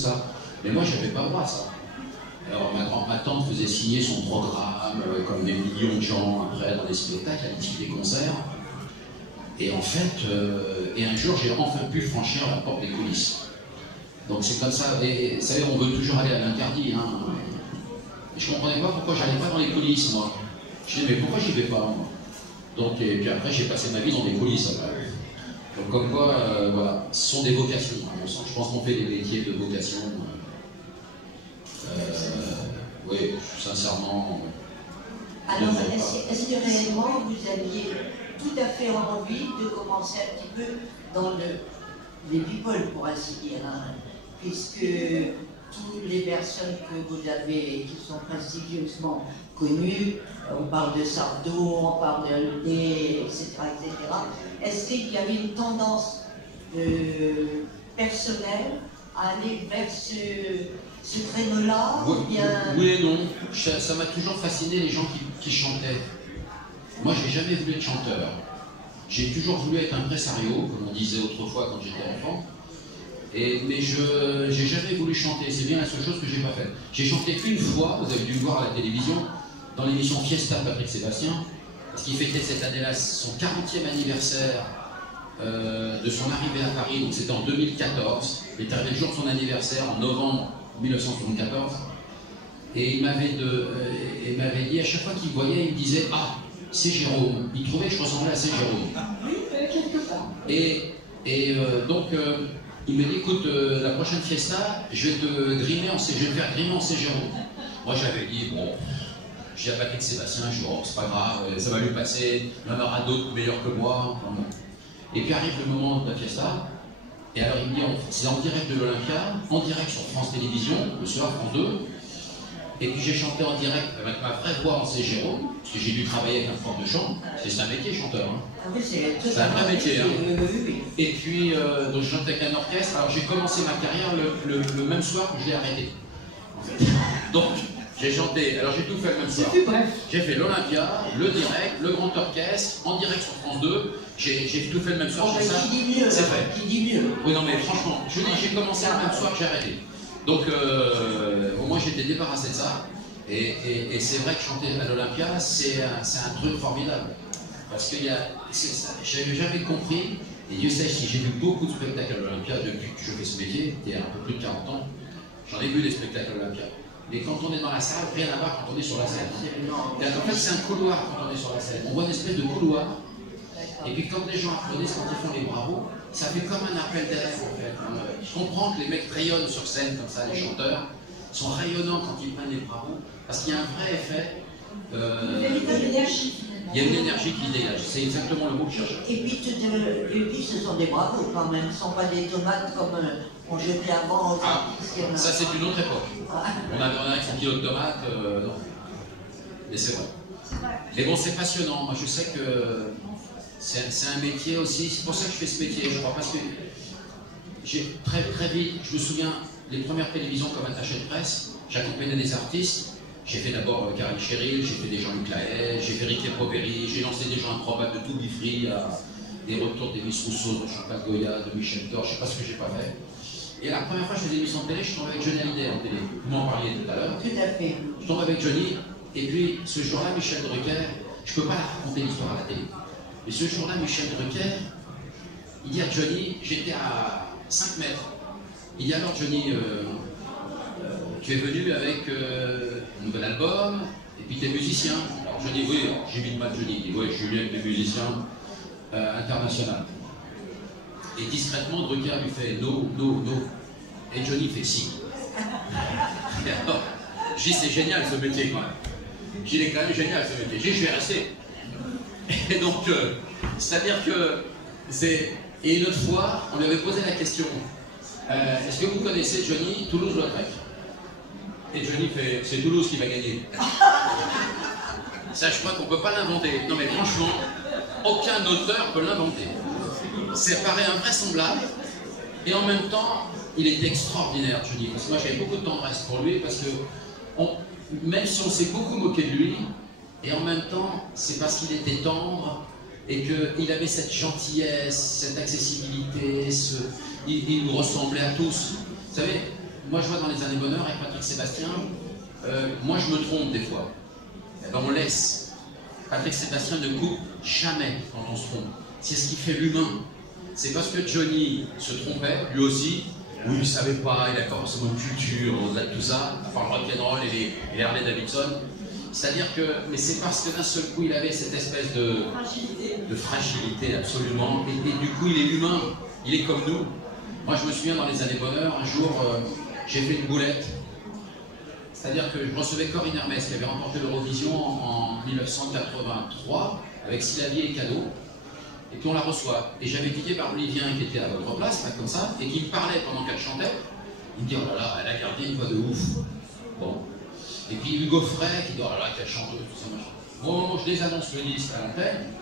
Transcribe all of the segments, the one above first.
ça. Mais moi, j'avais pas droit à ça. Alors ma tante faisait signer son programme, comme des millions de gens après dans les spectacles, à l'issue des concerts. Et en fait, et un jour, j'ai enfin pu franchir la porte des coulisses. Donc c'est comme ça, et vous savez, on veut toujours aller à l'interdit. Hein. Et je comprenais pas pourquoi j'allais pas dans les coulisses, moi. Je disais, mais pourquoi j'y vais pas, moi? Donc, et puis après, j'ai passé ma vie dans les coulisses. Donc comme quoi, voilà, ce sont des vocations. Je pense qu'on fait des métiers de vocation. Oui, sincèrement. Alors, est-ce que réellement vous aviez tout à fait envie de commencer un petit peu dans les people, pour ainsi dire, hein, puisque toutes les personnes que vous avez, qui sont prestigieusement connues, on parle de Sardou, on parle de Hallyday, etc., etc. Est-ce qu'il y avait une tendance personnelle à aller vers ce créneau-là? Oui et non. Ça m'a toujours fasciné les gens qui chantaient. Moi, je n'ai jamais voulu être chanteur. J'ai toujours voulu être impresario, comme on disait autrefois quand j'étais enfant. Mais je n'ai jamais voulu chanter. C'est bien la seule chose que je n'ai pas faite. J'ai chanté qu'une fois, vous avez dû le voir à la télévision, dans l'émission Fiesta Patrick Sébastien, parce qu'il fêtait cette année-là son 40e anniversaire de son arrivée à Paris. Donc c'était en 2014. Il est arrivé le jour de son anniversaire, en novembre 1974. Et il m'avait dit, à chaque fois qu'il me voyait, il me disait « Ah, c'est Jérôme ». Il trouvait que je ressemblais à c'est Jérôme. Oui, quelque part. Donc, il me dit « Écoute, la prochaine fiesta, je vais te grimer je vais te faire grimer en c'est Jérôme ». Moi, j'avais dit « Bon, je dis à Patrick Sébastien, je dis oh, c'est pas grave, ça va lui passer, il y en aura d'autres meilleurs que moi. » Et puis arrive le moment de la fiesta. Et alors il me dit, c'est en direct de l'Olympia, en direct sur France Télévisions, le soir, France 2. Et puis j'ai chanté en direct avec ma vraie voix en c'est Jérôme, parce que j'ai dû travailler avec un prof de chant, c'est un métier chanteur. Hein. Ah oui, c'est un vrai métier. Hein. Oui. Et puis donc je chantais avec un orchestre, alors j'ai commencé ma carrière le même soir que je l'ai arrêté. En fait. Donc j'ai chanté, alors j'ai tout fait le même soir. J'ai fait l'Olympia, le direct, le grand orchestre, en direct sur France 2. J'ai tout fait le même soir. C'est vrai. Qui dit mieux. Oui, non, mais franchement, je dis, j'ai commencé le même soir que j'ai arrêté. Donc, au moins, j'étais débarrassé de ça. Et c'est vrai que chanter à l'Olympia, c'est un truc formidable. Parce que j'avais jamais compris, et Dieu sait si j'ai vu beaucoup de spectacles à l'Olympia depuis que je fais ce métier, il y a un peu plus de 40 ans. J'en ai vu des spectacles à l'Olympia. Mais quand on est dans la salle, rien à voir quand on est sur la scène. Et en fait, c'est un couloir quand on est sur la scène. On voit une espèce de couloir. Et puis quand les gens applaudissent, quand ils font les bravos, ça fait comme un appel d'air en fait. Je comprends que les mecs rayonnent sur scène comme ça, les chanteurs sont rayonnants quand ils prennent les bravos, parce qu'il y a un vrai effet. Il y a une énergie qui dégage, c'est exactement le mot que je cherche. Et puis ce sont des bravos quand même, ce ne sont pas des tomates comme on jetait avant aux artistes. Ça c'est une autre époque. On avait avec son kilo de tomates, non. Mais c'est vrai. Mais bon, c'est passionnant, moi je sais que c'est un métier aussi, c'est pour ça que je fais ce métier, je crois, parce que j'ai très vite, je me souviens, les premières télévisions comme attaché de presse, j'accompagnais des artistes, j'ai fait d'abord Karel Cheryl, j'ai fait des Jean-Luc Lahaye, j'ai fait Ricky Poveri, j'ai lancé des gens improbables de tout Bifri, à des retours d'Emis Rousseau, de Chantal Goya, de Michel Thor, je ne sais pas ce que j'ai pas fait. Et la première fois que je faisais des émissions de télé, je tombais avec Johnny Hallyday en télé, vous m'en parliez tout à l'heure. Tout à fait. Je tombe avec Johnny, et puis ce jour-là, Michel Drucker, je ne peux pas la raconter l'histoire à la télé. Et ce jour-là, Michel Drucker, il dit à Johnny, j'étais à 5 mètres. Il dit alors Johnny, tu es venu avec un nouvel album, et puis tu es musicien. Alors je dis oui, j'imite mal Johnny, il dit oui, je suis venu avec des musiciens internationaux. Et discrètement, Drucker lui fait no, no, no. Et Johnny fait si. Et alors, je dis c'est génial ce métier quand même. Je dis il est quand même génial ce métier. Je dis je vais rester. Et donc, c'est-à-dire que c'est... Et une autre fois, on lui avait posé la question, est-ce que vous connaissez Johnny Toulouse-Lautrec? Et Johnny fait, c'est Toulouse qui va gagner. Ça, je crois qu'on ne peut pas l'inventer. Non mais franchement, aucun auteur peut l'inventer. C'est paraît invraisemblable, et en même temps, il est extraordinaire, Johnny. Parce que moi, j'avais beaucoup de tendresse pour lui, parce que même si on s'est beaucoup moqué de lui, et en même temps, c'est parce qu'il était tendre et qu'il avait cette gentillesse, cette accessibilité, il nous ressemblait à tous. Vous savez, moi je vois dans les années bonheur avec Patrick Sébastien, moi je me trompe des fois. Eh ben on laisse. Patrick Sébastien ne coupe jamais quand on se trompe. C'est ce qui fait l'humain. C'est parce que Johnny se trompait, lui aussi. Oui, il ne savait pas, il a pas forcément une culture, au-delà de tout ça, à part le rock'n'roll et les Harley Davidson. C'est-à-dire que, mais c'est parce que d'un seul coup il avait cette espèce de fragilité absolument, et du coup il est humain, il est comme nous. Moi je me souviens dans les années bonheur, un jour j'ai fait une boulette, c'est-à-dire que je recevais Corinne Hermès qui avait remporté l'Eurovision en 1983 avec Syllabier et Cadeau. Et puis on la reçoit. Et j'avais dit par Olivien qui était à votre place, pas comme ça, et qui me parlait pendant qu'elle chantait. Il me dit, oh là là, elle a gardé une voix de ouf. Bon. Et puis Hugo Frey qui dit, oh là là, quelle chanteuse, tout ça, machin. Bon, je désannonce le disque à l'antenne.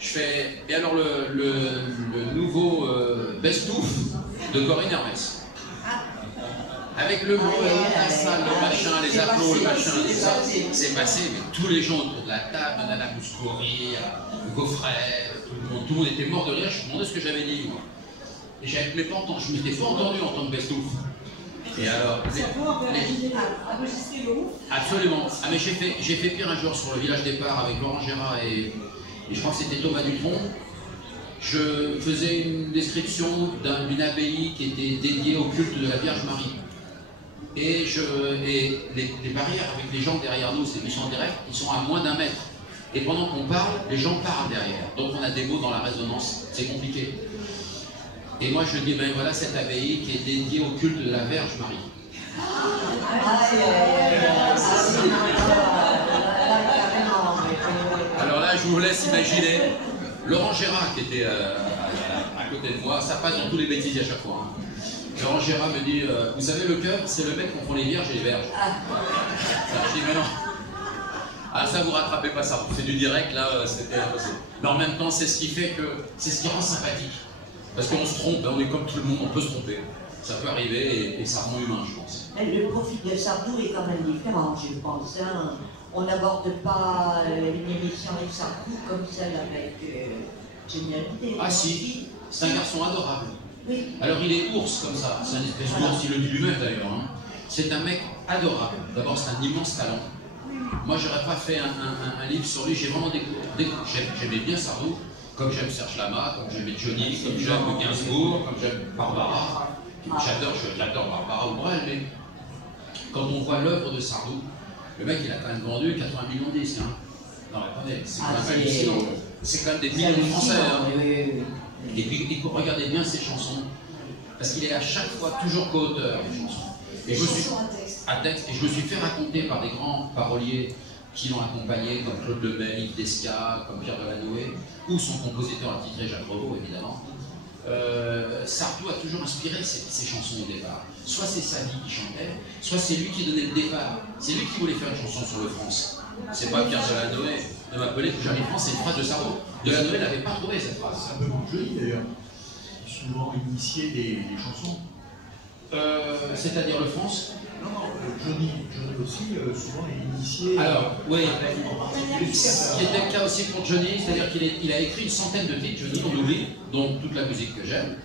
Je fais, et alors le nouveau best-of de Corinne Hermès. Avec le bruit, la salle, le machin, les applaudissements, le machin, tout ça, c'est passé, mais tous les gens autour de la table, Nana Mouskouri, Hugo Frey, tout le monde était mort de rire, je me demandais ce que j'avais dit, moi. Et j'avais pas entendu, je m'étais pas entendu en tant que best-of. Et alors, absolument. Ah mais j'ai fait pire un jour sur le village départ avec Laurent Gérard et je crois que c'était Thomas Dutronc. Je faisais une description d'une abbaye qui était dédiée au culte de la Vierge Marie. Et les barrières avec les gens derrière nous, c'est méchant direct, ils sont à moins d'1 mètre. Et pendant qu'on parle, les gens parlent derrière. Donc on a des mots dans la résonance, c'est compliqué. Et moi je dis, ben voilà cette abbaye qui est dédiée au culte de la Vierge Marie. Alors là, je vous laisse imaginer Laurent Gérard qui était à côté de moi, ça passe dans tous les bêtises à chaque fois. Hein. Laurent Gérard me dit, vous savez le cœur, c'est le mec qui confond les vierges et les verges. Je dis, mais non. Ah ça vous rattrapez pas ça, c'est du direct là, c'était impossible. Mais en même temps, c'est ce qui fait que, c'est ce qui rend sympathique. Parce qu'on se trompe, on est comme tout le monde, on peut se tromper. Ça peut arriver et ça rend humain, je pense. Le profil de Sardou est quand même différent, je pense. Hein. On n'aborde pas une émission avec Sardou comme celle avec Génialité. Ah si, c'est un garçon adorable. Oui. Alors il est ours comme ça, c'est un espèce d'ours, il le dit lui-même d'ailleurs. Hein. C'est un mec adorable. D'abord c'est un immense talent. Moi j'aurais pas fait un livre sur lui, j'ai vraiment découvert. J'aimais bien Sardou, comme j'aime Serge Lama, comme j'aimais Johnny, comme j'aime Gainsbourg, comme j'aime Barbara. J'adore Barbara Oubrel, mais quand on voit l'œuvre de Sardou, le mec il a quand même vendu 80 millions de disques. Hein. Non attendez, c'est quand même hallucinant. C'est quand même des millions de Français. Hein. Oui. Et puis regardez bien ses chansons, parce qu'il est à chaque fois toujours co-auteur des chansons. Et je me suis, à texte, et je me suis fait raconter par des grands paroliers qui l'ont accompagné, comme Claude Lemay, Yves Desca, comme Pierre Delanoë, ou son compositeur attitré Jacques Revaux, évidemment. Sardou a toujours inspiré ses chansons au départ. Soit c'est sa vie qui chantait, soit c'est lui qui donnait le départ. C'est lui qui voulait faire une chanson sur le France. C'est pas Pierre Delanoë de m'appeler que j'arrive France, c'est une phrase de Sardou. Delanoë n'avait pas trouvé cette phrase. C'est un peu comme Johnny d'ailleurs, qui souvent initié des chansons. C'est-à-dire le France? Non, Johnny aussi, souvent est initié. Alors, oui, ce qui était le cas aussi pour Johnny, c'est-à-dire qu'il a écrit une centaine de titres, Johnny, on oublie, donc toute la musique que j'aime.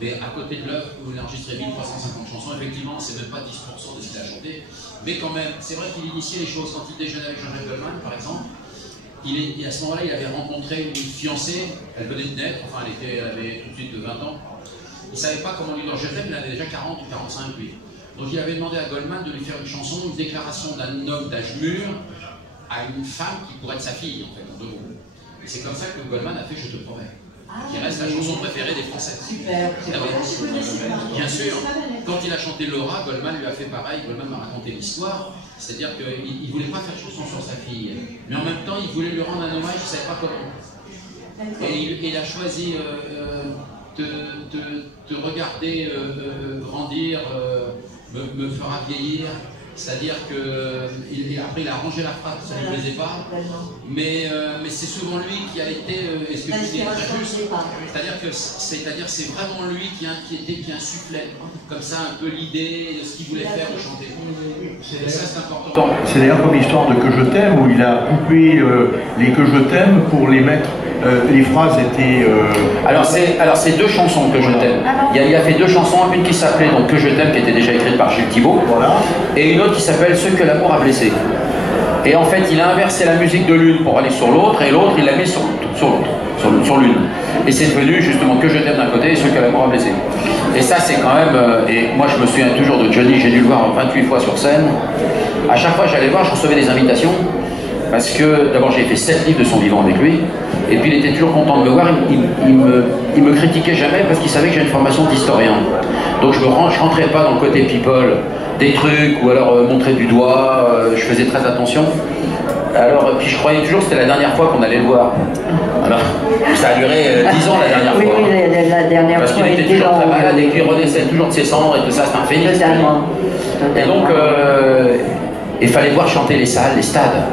Mais à côté de l'œuvre où il a enregistré 1350 chansons, effectivement, c'est même pas 10% de ce qu'il a chanté. Mais quand même, c'est vrai qu'il initiait les choses. Quand il déjeunait avec Jean-Jacques Goldman, par exemple, à ce moment-là, il avait rencontré une fiancée, elle venait de naître, enfin elle avait tout de suite 20 ans. Il ne savait pas comment lui dire je t'aime, il avait déjà 40 ou 45 lui. Donc il avait demandé à Goldman de lui faire une chanson, une déclaration d'un homme d'âge mûr à une femme qui pourrait être sa fille, en fait, en 2 mots. Et c'est comme ça que Goldman a fait Je te promets, qui reste la chanson préférée des Français. Super. Bien sûr, quand il a chanté Laura, Goldman lui a fait pareil, Goldman m'a raconté l'histoire, c'est-à-dire qu'il ne voulait pas faire chanson sur sa fille, mais en même temps il voulait lui rendre un hommage, il ne savait pas comment. Et il a choisi te regarder grandir, me fera vieillir, c'est-à-dire qu'après il a arrangé la phrase, ça ne lui plaisait pas, mais c'est souvent lui qui a été, est-ce que tu dis très juste, c'est-à-dire c'est vraiment lui qui insufflait comme ça un peu l'idée de ce qu'il voulait faire ou chanter. Et ça c'est important. C'est d'ailleurs comme l'histoire de Que je t'aime, où il a coupé les Que je t'aime pour les mettre les phrases étaient... Alors c'est deux chansons que je t'aime. Il a fait deux chansons, une qui s'appelait donc Que je t'aime, qui était déjà écrite par Gilles Thibault, Voilà. et une autre qui s'appelle Ce que l'amour a blessé. Et en fait, il a inversé la musique de l'une pour aller sur l'autre, et l'autre, il l'a mis sur l'une. Et c'est devenu justement Que je t'aime d'un côté et Ce que l'amour a blessé. Et ça, c'est quand même... et moi, je me souviens toujours de Johnny, j'ai dû le voir 28 fois sur scène. À chaque fois que j'allais voir, je recevais des invitations. Parce que d'abord j'ai fait 7 livres de son vivant avec lui, et puis il était toujours content de me voir, il me critiquait jamais parce qu'il savait que j'ai une formation d'historien. Donc je rentrais pas dans le côté people, des trucs, ou alors montrer du doigt, je faisais très attention. Alors, puis je croyais toujours que c'était la dernière fois qu'on allait le voir. Alors, ça a duré 10 ans la dernière fois. Oui, la dernière parce fois. Parce qu'il était toujours très malade et qu'il renaissait toujours de ses cendres et tout ça, c'était un phénix. Totalement. Et donc, il fallait voir chanter les salles, les stades,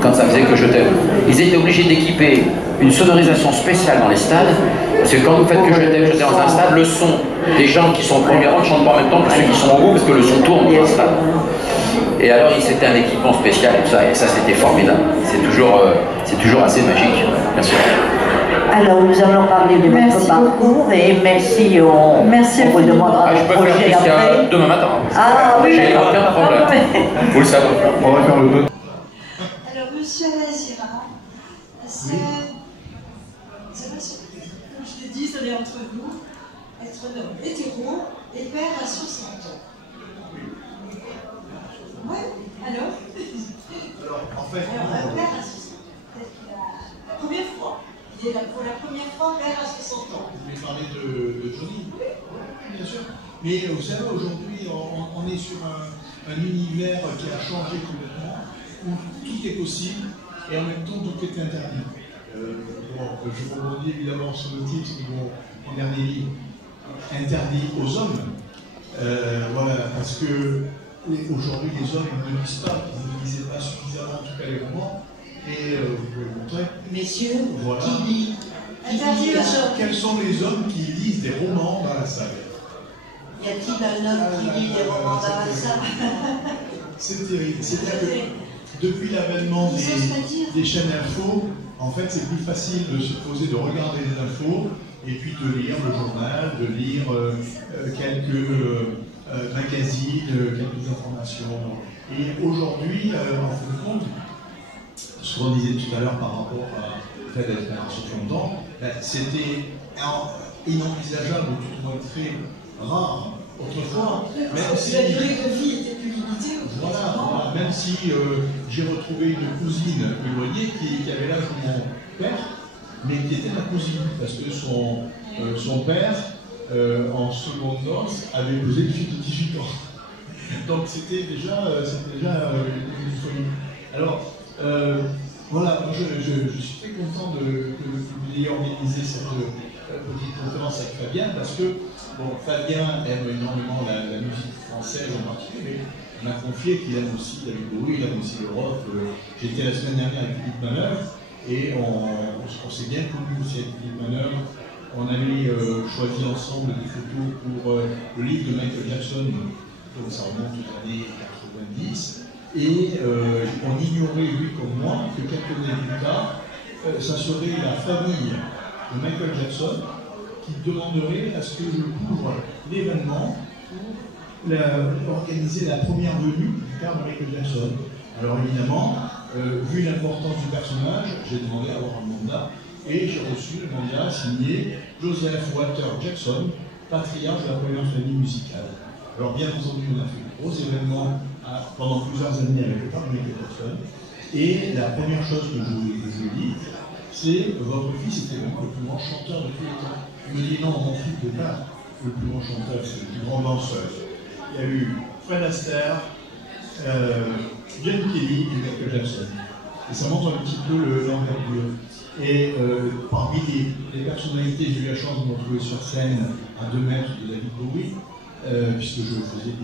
quand ça faisait Que je t'aime. Ils étaient obligés d'équiper une sonorisation spéciale dans les stades, parce que quand vous faites Que je t'aime dans un stade, le son des gens qui sont au premier rang ne chantent pas en même temps que ceux qui sont au bout, parce que le son tourne dans un stade. Et alors, c'était un équipement spécial, tout ça, et ça c'était formidable. C'est toujours assez magique, bien sûr. Alors, nous allons parler de votre parcours et merci, on vous demandera je peux faire jusqu'à demain matin. Ah oui, j'ai aucun problème. Vous le savez. On va faire le bon. Alors, monsieur Lazira, ça va se... Comme je l'ai dit, ça est entre nous, être un homme hétéro et père à 60 ans. Ouais, alors En fait... Alors, un père à 60 ans. La première fois. Il est là pour la première fois père à 60 ans. Vous voulez parler de Johnny? Oui, bien sûr. Mais vous savez, aujourd'hui, on est sur un univers qui a changé complètement, où tout est possible et en même temps tout est interdit. Je rebondis évidemment sur le titre de mon dernier livre, Interdit aux hommes. Voilà, parce que aujourd'hui les hommes ne lisent pas, ils ne lisaient pas suffisamment en tout cas les romans. Et vous pouvez montrer. Messieurs, voilà. qui lit Quels sont les hommes qui lisent des romans dans la salle? Y a-t-il un homme qui lit des romans dans la salle? C'est terrible. C'est-à-dire que depuis l'avènement des chaînes info, en fait, c'est plus facile de se poser, de regarder les infos, et puis de lire le journal, de lire quelques magazines, quelques informations. Et aujourd'hui, en fin de compte, ce qu'on disait tout à l'heure par rapport au fait d'être à 60 ans, c'était inenvisageable, ou tout au moins très rare autrefois, même si... La durée de vie était plus limitée. Voilà, même si j'ai retrouvé une cousine éloignée qui avait l'âge de mon père, mais qui était ma cousine, parce que son père, en seconde noce, avait épousé une fille de 18 ans. Donc c'était déjà une folie. Alors, voilà, moi je suis très content que vous ayez organisé cette petite conférence avec Fabien, parce que bon, Fabien aime énormément la musique française en particulier, mais on m'a confié qu'il aime aussi David Bowie, il aime aussi le rock. J'étais la semaine dernière avec Philippe Manœuvre, et on s'est bien connus aussi avec Philippe Manœuvre. On avait choisi ensemble des photos pour le livre de Michael Jackson, donc ça remonte aux années 90. Et on ignorait, lui comme moi, que quelques années plus tard, ça serait la famille de Michael Jackson qui demanderait à ce que je couvre l'événement pour organiser la première venue du père de Michael Jackson. Alors évidemment, vu l'importance du personnage, j'ai demandé à avoir un mandat et j'ai reçu le mandat signé Joseph Walter Jackson, patriarche de la première famille musicale. Alors bien entendu, on a fait de gros événements pendant plusieurs années avec le père de Michael Jackson. Et la première chose que je lui dis, c'est votre fils était vraiment le plus grand chanteur de tous les temps. Il me dit non, mon fils n'est pas le plus grand chanteur, c'est le plus grand danseur. Il y a eu Fred Astaire, John Kelly et Michael Jackson. Et ça montre un petit peu l'envergure. Et parmi les personnalités, j'ai eu la chance de me retrouver sur scène à 2 mètres de David Bowie, puisque je faisais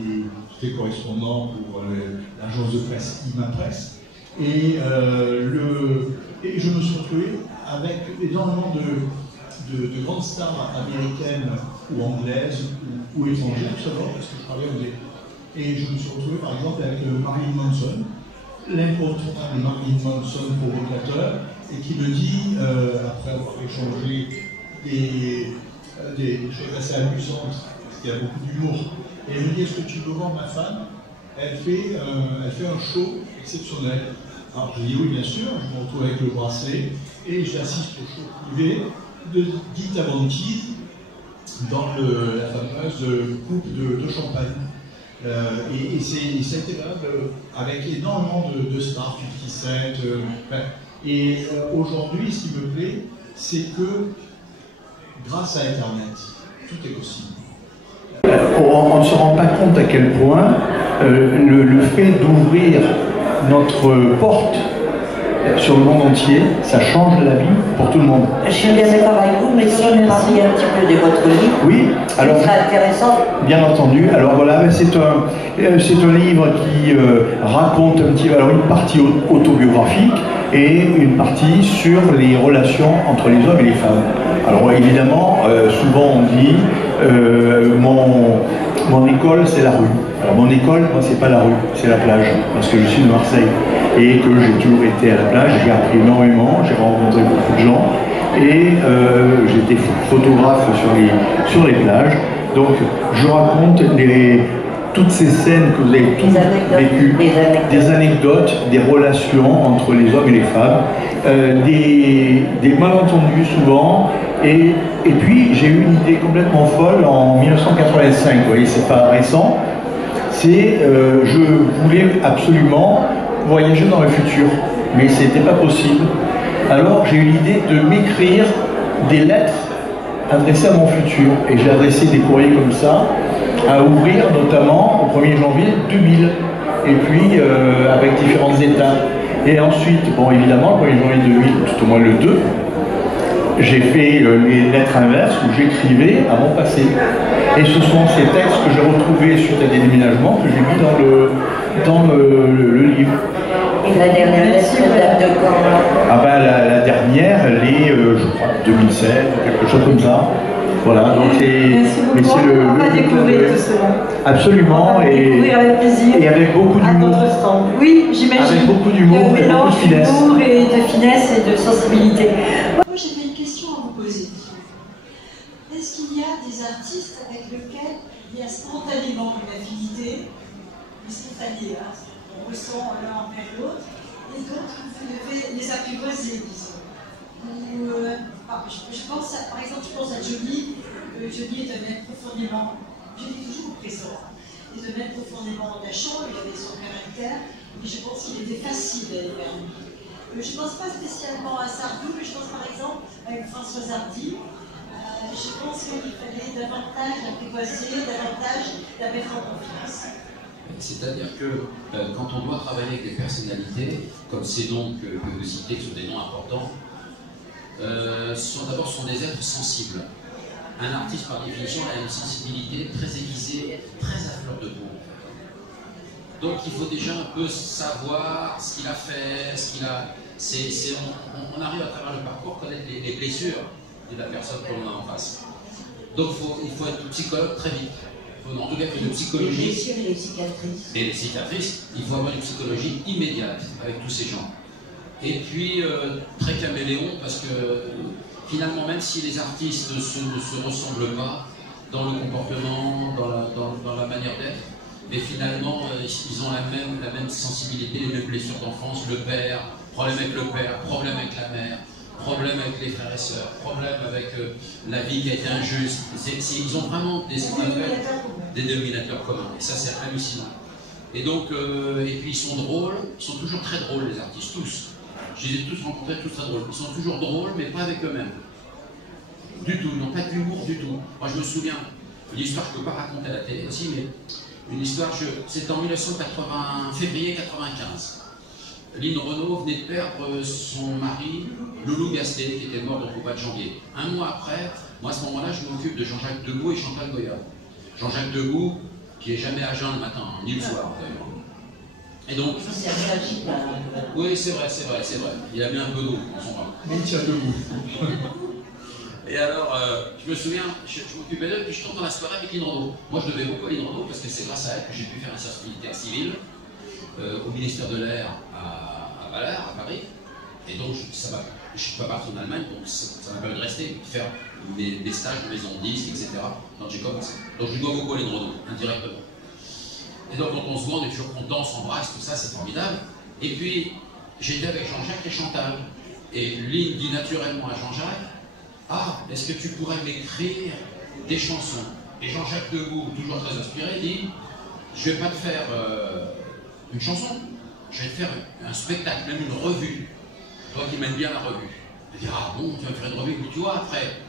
j'étais correspondant pour l'agence de presse Imapresse. Et je me suis retrouvé avec énormément de grandes stars américaines ou anglaises ou étrangères, tout simplement parce que je parlais anglais. Et je me suis retrouvé par exemple avec Marilyn Manson, l'incontournable Marilyn Manson provocateur, et qui me dit, après avoir échangé des choses assez amusantes, parce qu'il y a beaucoup d'humour, et elle me dit, est-ce que tu veux voir ma femme? Elle fait un show exceptionnel. Alors je dis oui, bien sûr, je me retrouve avec le bracelet et j'assiste au show privé de Guy Tavanti dans la fameuse coupe de champagne. Et ça a été valable avec énormément de stars, 50 Cent. Aujourd'hui, ce qui me plaît, c'est que grâce à Internet, tout est possible. On ne se rend pas compte à quel point le fait d'ouvrir notre porte sur le monde entier, ça change la vie pour tout le monde. Je suis bien d'accord avec vous, mais si on parlait un petit peu de votre livre, oui, alors c'est intéressant. Bien entendu. Alors voilà, c'est un livre qui raconte un petit, alors une partie autobiographique et une partie sur les relations entre les hommes et les femmes. Alors évidemment, souvent on dit mon école c'est la rue. Alors mon école, moi c'est pas la rue, c'est la plage, parce que je suis de Marseille et que j'ai toujours été à la plage, j'ai appris énormément, j'ai rencontré beaucoup de gens et j'étais photographe sur les plages. Donc je raconte toutes ces scènes que vous avez tous vécues, des anecdotes, des relations entre les hommes et les femmes, des malentendus souvent, et puis j'ai eu une idée complètement folle en 1985, vous voyez, c'est pas récent, je voulais absolument voyager dans le futur, mais c'était pas possible. Alors j'ai eu l'idée de m'écrire des lettres adressées à mon futur, et j'ai adressé des courriers comme ça, à ouvrir notamment au 1er janvier 2000, et puis avec différentes étapes. Et ensuite, bon évidemment, le 1er janvier 2000, tout au moins le 2, j'ai fait les lettres inverses où j'écrivais à mon passé. Et ce sont ces textes que j'ai retrouvés suite à des déménagements que j'ai mis dans le livre. Et la dernière lettre date de quand? Ah ben la dernière, elle est, je crois, 2016, quelque chose comme ça. Voilà, donc on va découvrir tout cela. Absolument, découvrir avec plaisir. Et avec beaucoup d'humour. Oui, j'imagine. Avec beaucoup d'humour et beaucoup de finesse. D'humour et de finesse et de sensibilité. Moi, j'avais une question à vous poser. Est-ce qu'il y a des artistes avec lesquels il y a spontanément une affinité, spontanée, hein, on ressent l'un envers l'autre, et d'autres vous devez les apprivoiser, disons. Je pense par exemple, à Johnny. Johnny est un être profondément, je dis toujours présent, est un être profondément attachant, il avait son caractère, mais je pense qu'il était facile à aller vers lui. Je ne pense pas spécialement à Sardou, mais je pense par exemple à une Françoise Hardy. Je pense qu'il fallait davantage l'apprivoiser, davantage la mettre en confiance. C'est-à-dire que quand on doit travailler avec des personnalités, comme ces noms que vous citez, qui sont des noms importants, d'abord sont des êtres sensibles. Un artiste, par définition, a une sensibilité très aiguisée, très à fleur de peau. Donc il faut déjà un peu savoir ce qu'il a fait, on arrive à travers le parcours à connaître les blessures de la personne que l'on a en face. Donc il faut être psychologue très vite. En tout cas, une psychologie. Les blessures et les cicatrices. Et les cicatrices, il faut avoir une psychologie immédiate avec tous ces gens. Et puis, très caméléon, parce que finalement, même si les artistes ne se ressemblent pas dans le comportement, dans la manière d'être, mais finalement, ils ont la même sensibilité, les mêmes blessures d'enfance, le père, problème avec le père, problème avec la mère, problème avec les frères et sœurs, problème avec la vie qui a été injuste. Ils ont vraiment des dénominateurs communs, et ça c'est hallucinant. Et donc, et puis ils sont drôles, ils sont toujours très drôles les artistes, tous. Je les ai tous rencontrés, tous très drôles. Ils sont toujours drôles, mais pas avec eux-mêmes. Du tout, ils n'ont pas d'humour du tout. Moi je me souviens, une histoire que je ne peux pas raconter à la télé aussi, mais une histoire, c'était en 1980, février 1995. Lynn Renaud venait de perdre son mari, Loulou Gasté, qui était mort donc au mois de janvier. Un mois après, moi à ce moment-là, je m'occupe de Jean-Jacques Degout et Chantal Goya. Jean-Jacques Degout, qui n'est jamais à jeun le matin, ni le soir d'ailleurs. Et donc, oui, c'est vrai. Il a mis un peu d'eau dans son pain. Mais il tient debout. Et alors, je me souviens, je m'occupais d'eux, puis je tombe dans la soirée avec Lynn Renaud. Moi, je devais beaucoup à Lynn Renaud parce que c'est grâce à elle que j'ai pu faire un service militaire civil au ministère de l'Air à Valère, à Paris. Et donc, ça m'a je suis pas parti en Allemagne, donc ça m'a permis de rester, de faire des stages de maison de disques, etc. Donc j'ai commencé. Donc je lui dois beaucoup à Lynn Renaud, indirectement. Et donc quand on se voit, on est toujours content, on s'embrasse, tout ça, c'est formidable. Et puis, j'étais avec Jean-Jacques et Chantal. Et Lynn dit naturellement à Jean-Jacques, « Ah, est-ce que tu pourrais m'écrire des chansons ?» Et Jean-Jacques Debout, toujours très inspiré, dit, « Je ne vais pas te faire une chanson, je vais te faire un spectacle, même une revue. Toi qui m'aimes bien la revue. » Il dit, « Ah bon, tu vas me faire une revue ?» Tu vois, après,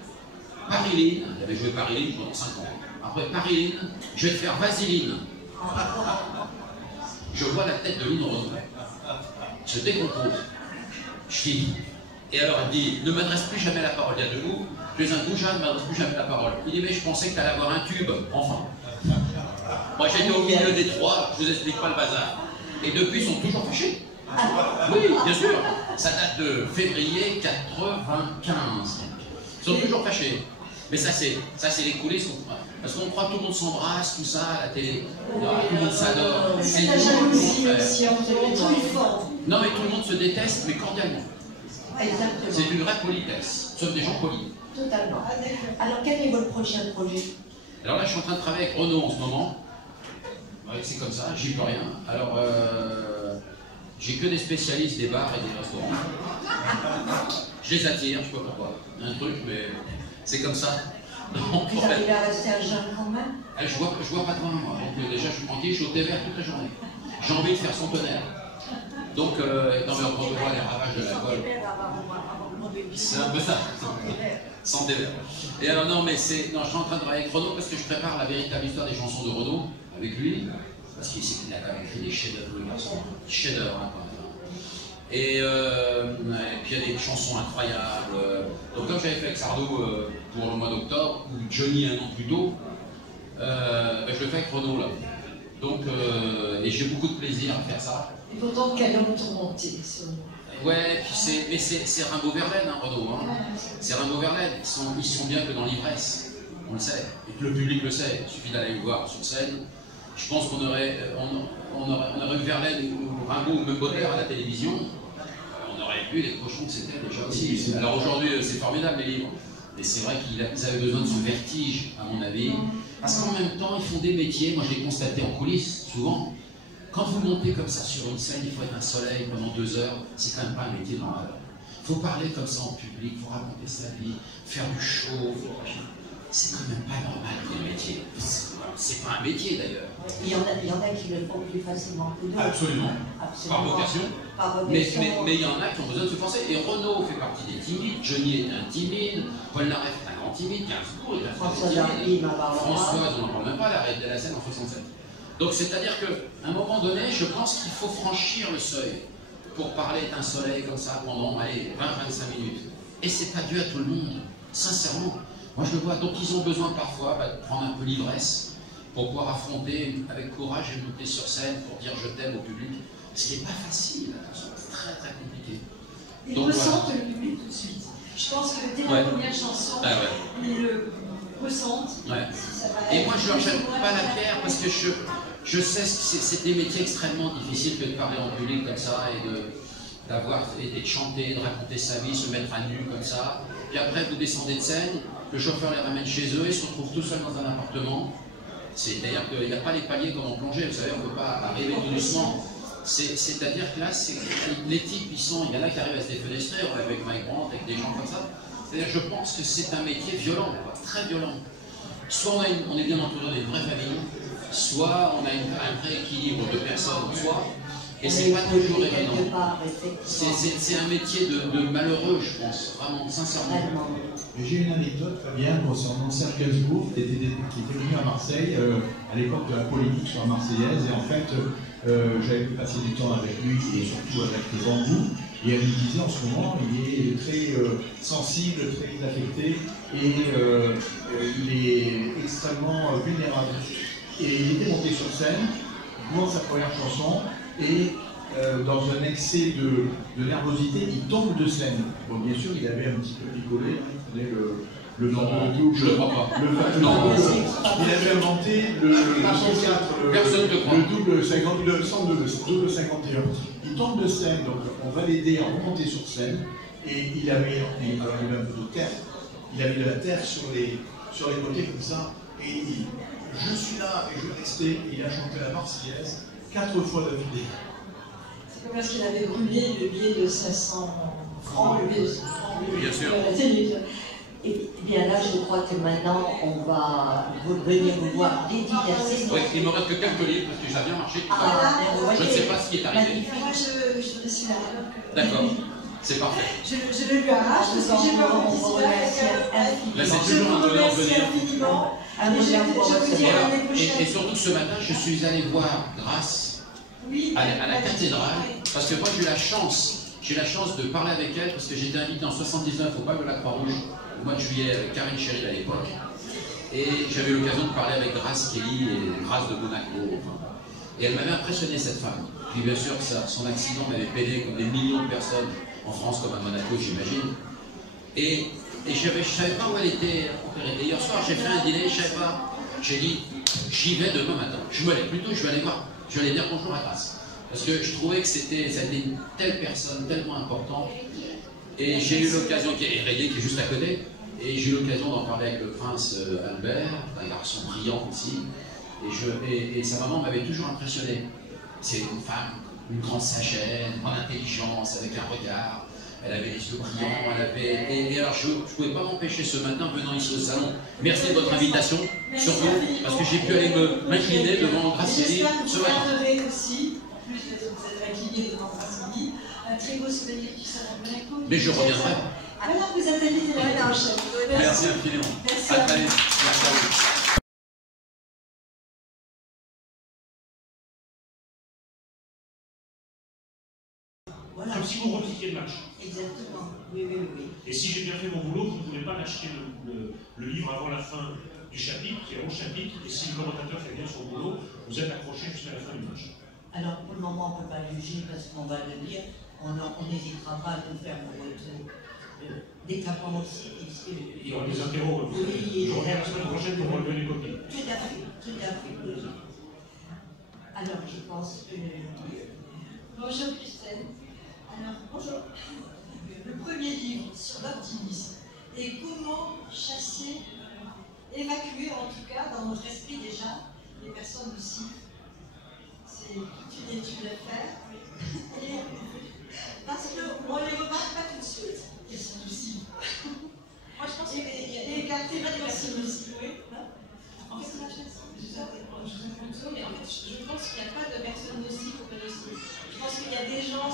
Paris-Lynn, il avait joué Paris-Lynn pendant 5 ans. Après Paris-Lynn, je vais te faire Vaseline. Je vois la tête de Lynn Renaud se décompose. Je dis, et alors elle dit, ne m'adresse plus jamais la parole. Il y a debout, tu es un goujat, ne m'adresse plus jamais la parole. Il dit, mais je pensais que tu allais avoir un tube, enfin. Moi j'étais au milieu des trois, je vous explique pas le bazar. Et depuis, ils sont toujours fâchés. Oui, bien sûr. Ça date de février 95. Ils sont toujours fâchés. Mais ça c'est les coulisses. Parce qu'on croit que tout le monde s'embrasse, tout ça, à la télé. Non, tout le monde s'adore. C'est la jalousie aussi, on est trop fort. Non, mais tout le monde se déteste, mais cordialement. Exactement. C'est une vraie politesse. Nous sommes des gens polis. Totalement. Alors, quel est votre prochain projet? Alors là, je suis en train de travailler avec Renaud en ce moment. Ouais, c'est comme ça, j'y peux rien. Alors, j'ai que des spécialistes des bars et des restaurants. Je les attire, je sais pas pourquoi. Un truc, mais c'est comme ça. Donc, Vous arrivez à rester un jeune quand même? je vois pas de moi. Donc déjà, je suis tranquille, je suis au thé vert toute la journée. J'ai envie de faire son tonnerre. Donc, non mais on voit les ravages de l'alcool. C'est un peu ça. Sans thé vert. Et alors non, mais non, je suis en train de travailler avec Renaud parce que je prépare la véritable histoire des chansons de Renaud avec lui. Parce qu'il a quand même écrit des chefs-d'œuvre, le garçon. Chefs-d'œuvre, hein, quand même. Et puis il y a des chansons incroyables. Donc comme j'avais fait avec Sardou pour le mois d'octobre, ou Johnny un an plus tôt, je le fais avec Renaud là. Donc, et j'ai beaucoup de plaisir à faire ça. Et pourtant, quel homme tourmenté. Ouais, puis c'est Rimbaud Verlaine, hein, Renaud. Hein. C'est Rimbaud Verlaine. Ils sont bien que dans l'ivresse. On le sait. Et que le public le sait. Il suffit d'aller le voir sur scène. Je pense qu'on aurait eu Verlaine ou Rimbaud ou même Baudelaire à la télévision. On aurait vu les cochons que c'était déjà aussi. Alors aujourd'hui, c'est formidable les livres. Et c'est vrai qu'ils avaient besoin de ce vertige, à mon avis. Parce qu'en même temps, ils font des métiers, moi je l'ai constaté en coulisses, souvent. Quand vous montez comme ça sur une scène, il faut être un soleil pendant 2 heures, c'est quand même pas un métier normal. Il faut parler comme ça en public, il faut raconter sa vie, faire du show. C'est quand même pas normal comme métier. C'est pas un métier d'ailleurs. Il y en a qui le font plus facilement que d'autres. Absolument. Par vocation. Mais il y en a qui ont besoin de se forcer. Et Renaud fait partie des timides, Johnny est un timide, Paul Naref est un grand timide, Gainsbourg est un grand timide. Françoise, on n'en parle même pas, la reine de la scène en 67. Donc c'est-à-dire qu'à un moment donné, je pense qu'il faut franchir le seuil pour parler d'un soleil comme ça pendant 20-25 minutes. Et c'est pas dû à tout le monde, sincèrement. Moi je le vois, donc ils ont besoin parfois de prendre un peu l'ivresse pour pouvoir affronter avec courage et monter sur scène pour dire je t'aime au public. Ce qui n'est pas facile, c'est très très compliqué. Ils ressentent le public tout de suite. Je pense que dès la première chanson, ils le ressentent. Ouais. Et moi je ne leur jette pas la pierre parce que je sais que c'est des métiers extrêmement difficiles que de parler en public comme ça et de chanter, de raconter sa vie, se mettre à nu comme ça. Puis après vous descendez de scène, le chauffeur les ramène chez eux, ils se retrouvent tout seuls dans un appartement. C'est-à-dire qu'il n'y a pas les paliers comme en plongée, vous savez, on ne peut pas arriver tout doucement. C'est-à-dire que là, les types, il y en a qui arrivent à se défenestrer, avec Mike Brandt, avec des gens comme ça. C'est-à-dire je pense que c'est un métier violent, très violent. Soit on est bien entouré des vraies familles, soit on a un vrai équilibre de personnes en soi, et c'est pas toujours évident. C'est un métier de malheureux, je pense, vraiment, sincèrement. J'ai une anecdote, Fabien, concernant Serge Gainsbourg, qui était venu à Marseille à l'époque de la polémique sur la Marseillaise, et en fait, j'avais pu passer du temps avec lui et surtout avec Bambou, et elle me disait en ce moment, il est très sensible, très affecté, et il est extrêmement vulnérable. Et il était monté sur scène pour sa première chanson, et dans un excès de nervosité, il tombe de scène. Bon, bien sûr, il avait un petit peu picolé, hein, il prenait le nom de double. Je ne crois pas. Il avait inventé le 104, le double 51. Il tombe de scène, donc on va l'aider à remonter sur scène. Et il avait un peu de terre, il avait de la terre sur les côtés comme ça, et il dit « Je suis là et je vais rester », et il a chanté la Marseillaise 4 fois d'affilée. C'est comme parce qu'il avait brûlé le billet de 500 francs, le billet de 500 francs, bien sûr. La télé. Et bien là, je crois que maintenant, on va venir vous voir dédicacer. Oui, il ne me reste que quelques livres parce que ça a bien marché. Je ne sais pas ce qui est arrivé. Moi, je suis là. D'accord, c'est parfait. Je le lui arrache parce que j'ai peur d'ici là. Là, c'est toujours un bonheur de venir. Infiniment. Je vous dis à l'année prochaine. Et surtout que ce matin, je suis allé voir Grace à la cathédrale parce que moi, j'ai eu la chance de parler avec elle parce que j'étais invité en 79 au Pub de la Croix-Rouge au mois de juillet avec Karine Cheryl à l'époque. Et j'avais eu l'occasion de parler avec Grace Kelly et Grace de Monaco. Et elle m'avait impressionné, cette femme. Puis bien sûr, son accident m'avait peiné comme des millions de personnes en France comme à Monaco, j'imagine. Et je ne savais pas où elle était opérée. Et hier soir, j'ai fait un dîner, je ne savais pas. J'ai dit, j'y vais demain matin. Je me lève plutôt, je vais aller voir. Je vais aller dire bonjour à Grace. Parce que je trouvais que c'était une telle personne, tellement importante. Et j'ai eu l'occasion, qui est Rayé, qui est juste à côté, et j'ai eu l'occasion d'en parler avec le prince Albert, un garçon brillant aussi. Et sa maman m'avait toujours impressionné. C'est une femme, une grande sagesse, une grande intelligence, avec un regard. Elle avait les yeux brillants, et alors je ne pouvais pas m'empêcher ce matin, venant ici au salon. Merci de votre invitation, surtout parce que j'ai pu aller m'incliner devant Grace Kelly ce matin. Aussi, en plus de vous être incliné devant Grace Kelly, un très beau souvenir qui sera à Monaco. Mais je reviendrai. Voilà, vous êtes invité l'année prochaine. Merci infiniment. Merci. À très vite. Merci à vous. Voilà. Comme si vous repliquiez le match. Exactement. Oui, oui, oui. Et si j'ai bien fait mon boulot, vous ne pouvez pas lâcher le livre avant la fin du chapitre, qui est 11 chapitres, et si le commentateur fait bien son boulot, vous êtes accroché jusqu'à la fin du match. Alors, pour le moment, on ne peut pas juger parce qu'on va le lire. On n'hésitera pas à nous faire un retour décapant aussi. Il y aura des interros. Oui, je reviens la semaine prochaine pour relever les copies. Tout à fait, tout à fait. Oui. Alors, je pense que... Bonjour Christelle. Alors, bonjour. Le premier livre sur l'optimisme et comment chasser, évacuer en tout cas dans notre esprit déjà les personnes nocives. C'est toute une étude à faire. Et parce qu'on ne les remarque pas tout de suite, ils sont nocives. Moi je pense qu'il y a des caractéristiques nocives. Oui. En fait, je pense qu'il n'y a pas de personnes nocives ou pas nocives. Je pense qu'il y a des gens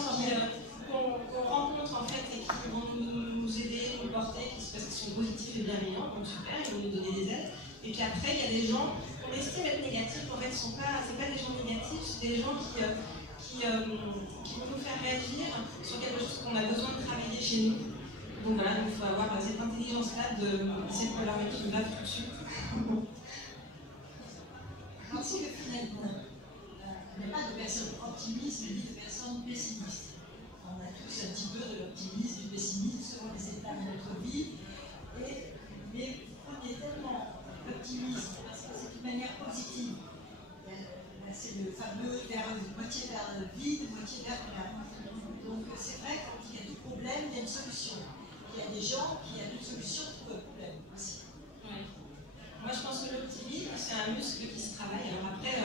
qu'on rencontre en fait et qui vont nous aider, nous porter, parce qu'ils sont positifs et bienveillants, donc super, ils vont nous donner des aides. Et puis après, il y a des gens qu'on estime être négatifs, en fait, c'est pas des gens négatifs, c'est des gens qui vont nous faire réagir sur quelque chose qu'on a besoin de travailler chez nous. Donc voilà, il faut avoir cette intelligence-là d'essayer de leur mettre une baffe tout de suite. Parce que finalement, il n'y a pas de personnes optimistes, mais ni de personnes pessimistes. On a tous un petit peu de l'optimisme, du pessimisme selon les états de notre vie. Mais prenez tellement l'optimisme parce que c'est une manière positive. C'est le fameux moitié vers le vide, moitié vers plein. Donc c'est vrai, quand il y a du problème, il y a une solution. Il y a des gens qui ont une solution pour le problème aussi. Ouais. Moi je pense que l'optimisme, c'est un muscle qui se travaille. Alors après,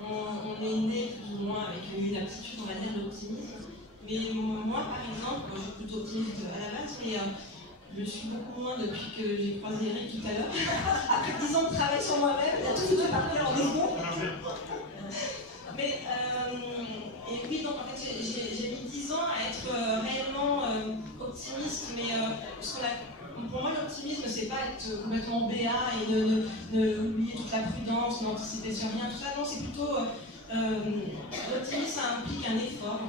on est né plus ou moins avec une aptitude, on va dire, l'optimisme. Mais moi, par exemple, je suis plutôt optimiste à la base, mais je suis beaucoup moins depuis que j'ai croisé Eric tout à l'heure. Après 10 ans de travail sur moi-même, il y a tout de parler en défaut. Mais, et oui, donc en fait, j'ai mis 10 ans à être réellement optimiste, mais pour moi, l'optimisme, c'est pas être complètement béat et ne oublier toute la prudence, n'anticiper sur rien, tout ça. Non, c'est plutôt. L'optimisme, ça implique un effort.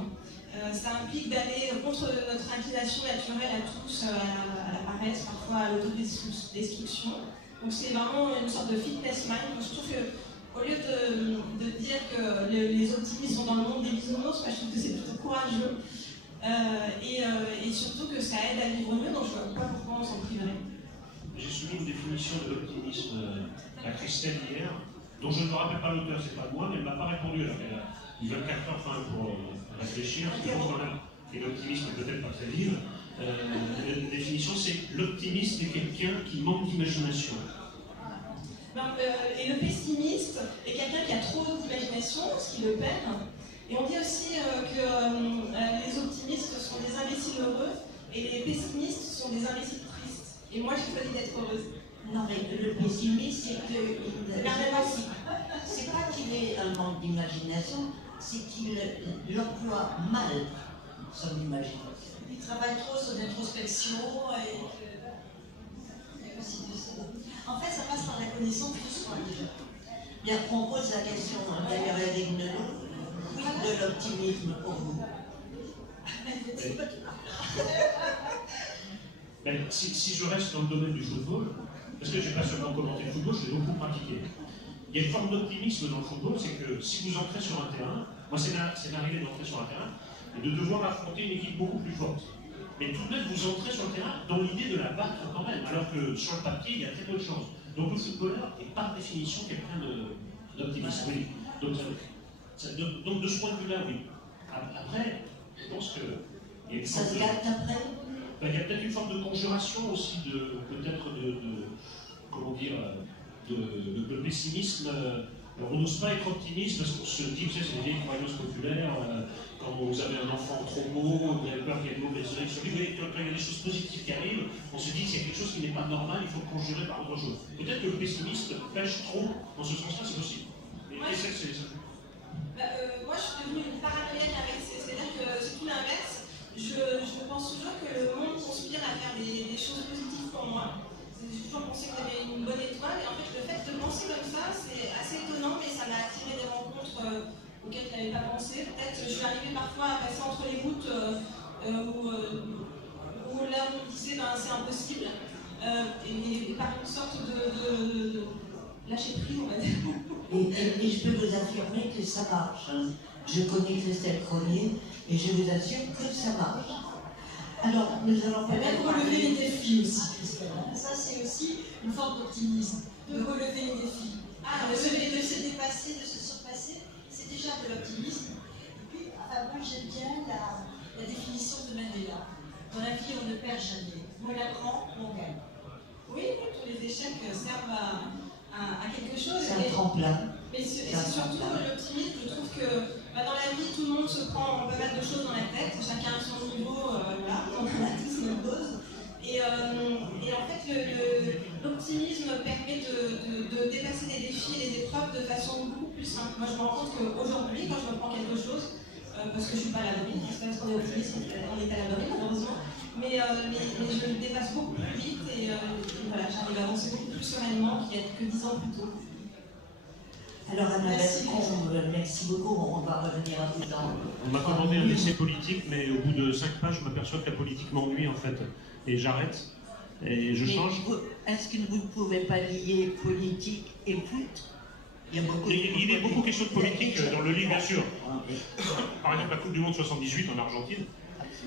Ça implique d'aller contre notre inclination naturelle à tous, à la paresse, parfois à l'autodestruction. Donc c'est vraiment une sorte de fitness mind. Je trouve qu'au lieu de dire que les optimistes sont dans le monde des bisounours, je trouve que c'est plutôt courageux. Et surtout que ça aide à vivre mieux, donc je ne vois pas pourquoi on s'en priverait. J'ai soumis une définition de l'optimisme à Christelle hier, dont je ne me rappelle pas l'auteur, c'est pas moi, mais elle ne m'a pas répondu. Elle a eu 24 heures pour réfléchir, parce que je pense qu'on a et l'optimisme peut-être pas très vivre. La définition, c'est l'optimiste est quelqu'un qui manque d'imagination. Et le pessimiste est quelqu'un qui a trop d'imagination, ce qui le perd. Et on dit aussi que les optimistes sont des imbéciles heureux et les pessimistes sont des imbéciles tristes. Et moi, j'ai choisi d'être heureuse. Non, mais le pessimiste, c'est que. C'est pas qu'il ait un manque d'imagination, c'est qu'il emploie mal son imagination. Il travaille trop sur l'introspection et. En fait, ça passe par la connaissance de soi déjà. Bien, on pose la question, d'ailleurs, Eric Nelot, de l'optimisme pour vous. Si je reste dans le domaine du football, parce que je n'ai pas seulement commenté le football, je l'ai beaucoup pratiqué. Il y a une forme d'optimisme dans le football, c'est que si vous entrez sur un terrain, moi c'est arrivé d'entrer sur un terrain et de devoir affronter une équipe beaucoup plus forte. Mais tout de même, vous entrez sur le terrain dans l'idée de la battre quand même, alors que sur le papier, il y a très peu de chances. Donc le footballeur est par définition quelqu'un d'optimiste. Oui. Donc de ce point de vue-là, oui. Après, je pense que... Ça se gâte après? Il y a peut-être une forme de conjuration aussi, peut-être comment dire, de pessimisme. Alors, on n'ose pas être optimiste parce qu'on se dit que c'est des vieilles croyances populaires. Quand vous avez un enfant trop beau, vous avez peur qu'il y ait de mauvaises oeils sur lui. Vous voyez, quand il y a des choses positives qui arrivent, on se dit qu'il y a quelque chose qui n'est pas normal, il faut le conjurer par autre chose. Peut-être que le pessimiste pêche trop dans ce sens-là, c'est possible. Moi, je suis devenue une paranoïaque avec ça, c'est-à-dire que c'est tout l'inverse. Je pense toujours que le monde conspire à faire des choses positives pour moi. J'ai toujours pensé que j'avais une bonne étoile, et en fait, le fait de penser comme ça, c'est assez étonnant, mais ça m'a attiré des rencontres auxquelles je n'avais pas pensé. Peut-être je suis arrivée parfois à passer entre les routes où là, on me disait ben, c'est impossible, et par une sorte de lâcher prise, on va dire. Et je peux vous affirmer que ça marche. Hein. Je connais Christelle Cronier et je vous assure que ça marche. Alors, nous allons peut-être relever les défis aussi, Christelle. Ça, c'est aussi une forme d'optimisme, de relever les défis. De se dépasser, de se surpasser, c'est déjà de l'optimisme. Et puis, enfin, moi, j'aime bien la définition de Mandela. Dans la vie, on ne perd jamais. On apprend, on gagne. Oui, tous les échecs servent à quelque chose. C'est un tremplin. Mais c'est surtout l'optimisme. Je trouve que dans la vie, tout le monde se prend pas mal de choses dans la tête. Chacun à son niveau, là, on en a tous nos doses. Et en fait, l'optimisme permet de dépasser les défis et les épreuves de façon beaucoup plus simple. Moi, je me rends compte qu'aujourd'hui, quand je me prends quelque chose, parce que je ne suis pas à l'abri, c'est pas parce qu'on est optimiste, on est à l'abri, malheureusement, mais je le dépasse beaucoup plus vite et voilà, j'arrive à avancer beaucoup plus sereinement qu'il y a que 10 ans plus tôt. Alors, merci beaucoup, on va revenir à vous dans... On m'a commandé un essai politique, mais au bout de 5 pages, je m'aperçois que la politique m'ennuie en fait. Et j'arrête, et je change. Est-ce que vous ne pouvez pas lier politique et foot? Il est beaucoup question de politique dans le livre, bien sûr. Par exemple, la Coupe du Monde 78 en Argentine,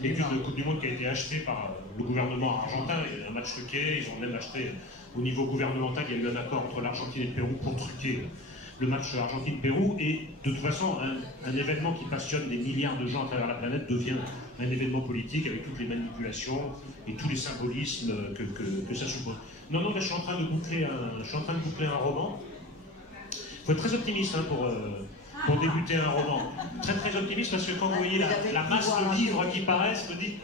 l'équipe de Coupe du Monde qui a été achetée par le gouvernement argentin, il y a un match truqué, ils ont même acheté au niveau gouvernemental, il y a eu un accord entre l'Argentine et le Pérou pour truquer le match Argentine-Pérou, et de toute façon, un événement qui passionne des milliards de gens à travers la planète devient un événement politique avec toutes les manipulations et tous les symbolismes que ça suppose. Non, mais je suis en train de boucler un roman. Il faut être très optimiste hein, pour débuter un roman. Très très optimiste parce que quand vous voyez la masse de livres qui paraissent, vous dites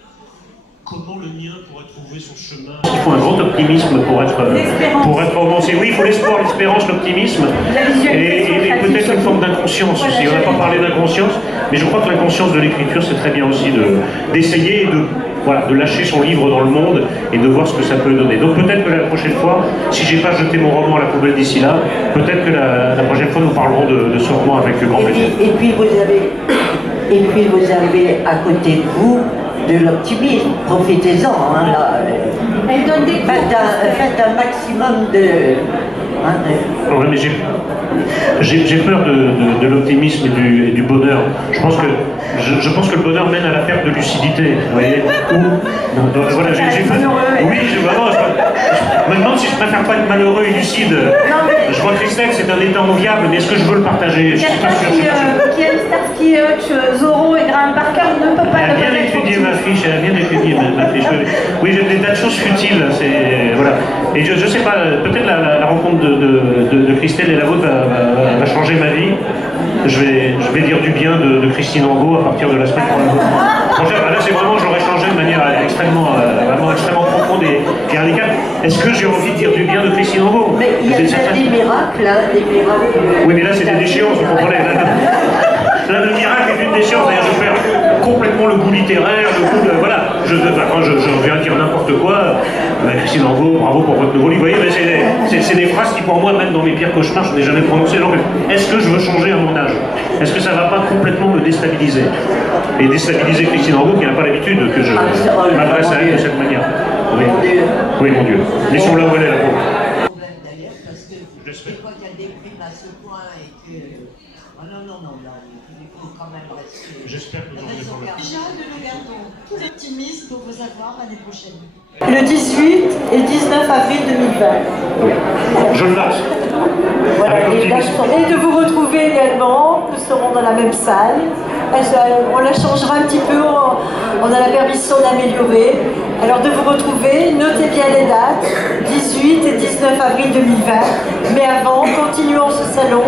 comment le mien pourrait trouver son chemin. Il faut un grand optimisme pour être romancier. Oui, il faut l'espoir, l'espérance, l'optimisme et peut-être une forme d'inconscience aussi. On n'a pas parlé d'inconscience, mais je crois que l'inconscience de l'écriture, c'est très bien aussi d'essayer de lâcher son livre dans le monde et de voir ce que ça peut donner. Donc peut-être que la prochaine fois, si j'ai pas jeté mon roman à la poubelle d'ici là, peut-être que la prochaine fois nous parlerons de ce roman avec grand plaisir. Et puis vous avez à côté de vous de l'optimisme, profitez-en. Hein, faites un maximum de... Ouais, mais j'ai peur de l'optimisme et du bonheur. Je pense que le bonheur mène à la perte de lucidité. Vous voyez voilà, oui, je me demande si je préfère pas être malheureux et lucide. Je vois Christelle, c'est un état enviable, mais est-ce que je veux le partager? Quelqu'un qui aime Starsky et Hutch, Zorro et Graham Parker ne peut pas le connaître. fiche, elle a bien étudié ma fiche. Oui, j'ai des tas de choses futiles, voilà. Et je sais pas, peut-être la rencontre de Christelle et la vôtre va changer ma vie. Je vais dire du bien de Christine Angot à partir de la semaine prochaine. Là, c'est vraiment, j'aurais changé de manière extrêmement profonde et radicale. Est-ce que j'ai envie de dire du bien de Christine Angot? Mais il y a des miracles, hein, des miracles. Oui, mais là, c'est des déchéances, vous comprenez. Là, le miracle est une déchéance, c'est-à-dire je perds complètement le goût littéraire, le goût de... Voilà, quand je viens dire n'importe quoi, Christine Angot, bravo pour votre nouveau livre, vous voyez, c'est des phrases qui pour moi, même dans mes pires cauchemars, je n'ai jamais prononcées. Donc, est-ce que je veux changer à mon âge? Est-ce que ça ne va pas complètement me déstabiliser? Et déstabiliser Christine Angot qui n'a pas l'habitude que je m'adresse à elle de cette manière. Oui, oui, mon Dieu. Laissons-la où elle est, la pauvre. D'ailleurs, parce que des fois qu'elle déprime à ce point et que... Oh non, là, il faut quand même rester... J'espère que vous en êtes pas. Déjà, nous gardons tout l'optimisme pour vous avoir l'année prochaine. Le 18 et 19 avril 2020. Je le lâche. Voilà, et de vous retrouver également, nous serons dans la même salle. On la changera un petit peu, on a la permission d'améliorer. Alors de vous retrouver, notez bien les dates, 18 et 19 avril 2020. Mais avant, continuons ce salon.